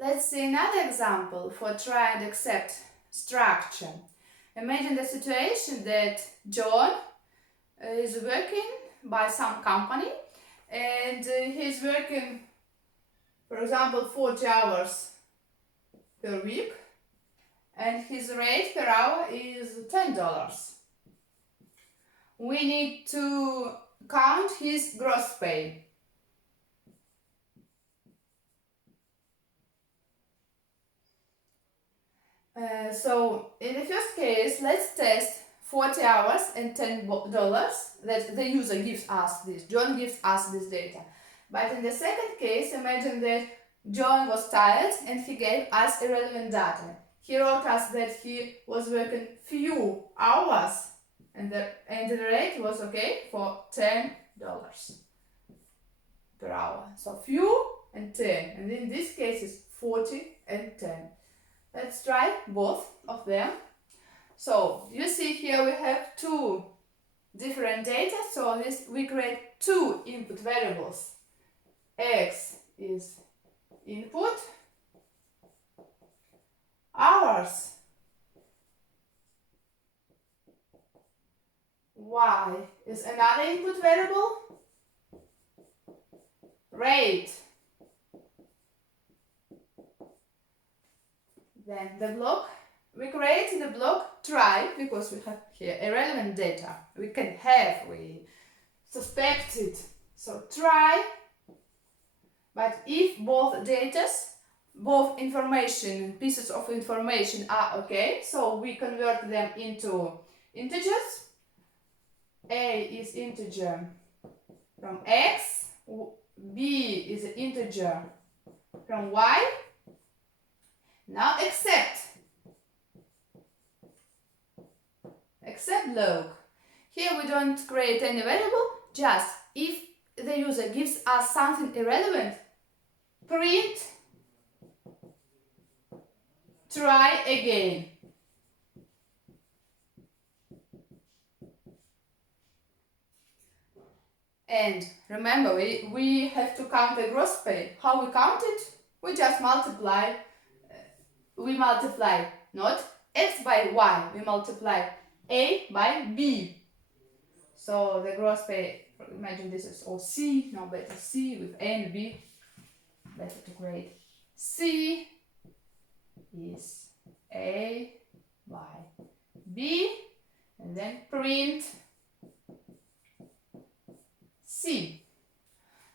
Let's see another example for try and accept structure. Imagine the situation that John is working by some company and he's working, for example, 40 hours per week and his rate per hour is $10. We need to count his gross pay. So in the first case, let's test 40 hours and $10 that the user gives us this. John gives us this data. But in the second case, imagine that John was tired and he gave us irrelevant data. He wrote us that he was working few hours and the rate was okay for $10 per hour. So few and 10. And in this case it's 40 and 10. Let's try both of them. So you see here we have two different data. So we create two input variables. X is input, hours, Y is another input variable, rate. Then the block, we create the block try because we have here irrelevant data. We suspect it. So try, but if both pieces of information are okay, so we convert them into integers. A is integer from X, B is an integer from Y. Now accept log. Here we don't create any variable, just if the user gives us something irrelevant, print try again. And remember, we have to count the gross pay. How we count it? We just multiply. We multiply not X by Y, we multiply A by B. So the gross pay, imagine this is all C, now better C with A and B, better to create. C is A by B, and then print C.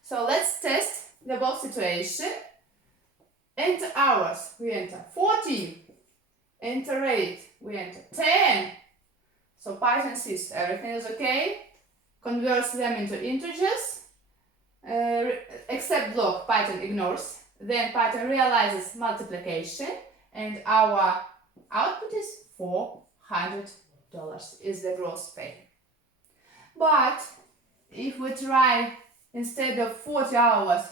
So let's test the both situation. Enter hours, we enter 40. Enter rate, we enter 10. So Python sees everything is okay, converts them into integers, except block Python ignores. Then Python realizes multiplication and our output is $400 is the gross pay. But if we try instead of 40 hours,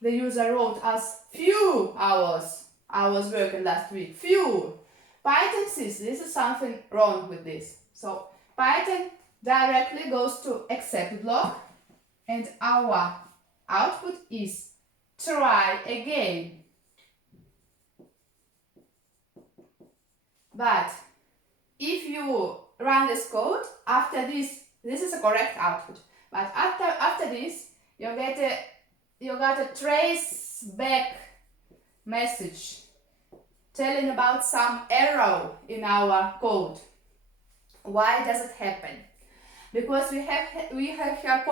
the user wrote us few hours. I was working last week. Few. Python sees this is something wrong with this. So Python directly goes to accept block and our output is try again. But if you run this code, after this is a correct output. But after this, you got a trace back message telling about some error in our code. Why does it happen? Because we have here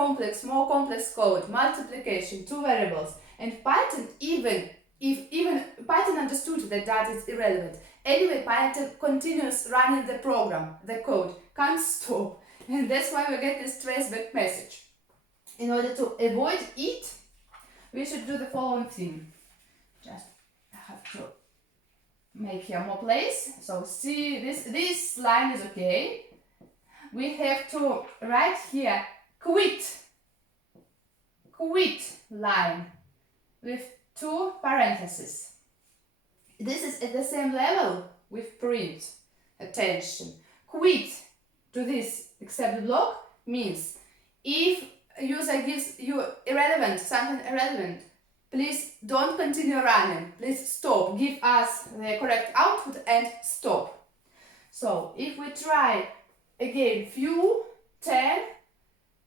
more complex code, multiplication, two variables, and Python even Python understood that is irrelevant. Anyway, Python continues running the program, the code, can't stop, and that's why we get this traceback message. In order to avoid it, we should do the following thing. Just have to make here more place. So see this line is okay. We have to write here quit line with two parentheses. This is at the same level with print. Attention. Quit to this except block means if user gives you something irrelevant, please don't continue running. Please stop. Give us the correct output and stop. So if we try again few 10,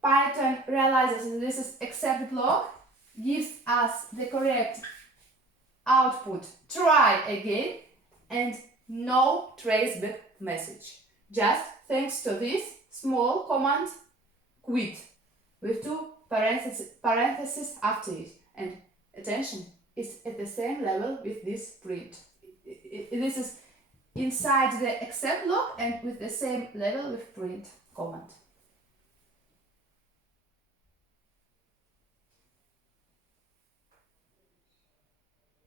Python realizes this is except block, gives us the correct output, try again, and no traceback message. Just thanks to this small command quit with two parentheses after it. And attention, it's at the same level with this print. This is inside the except block and with the same level with print command.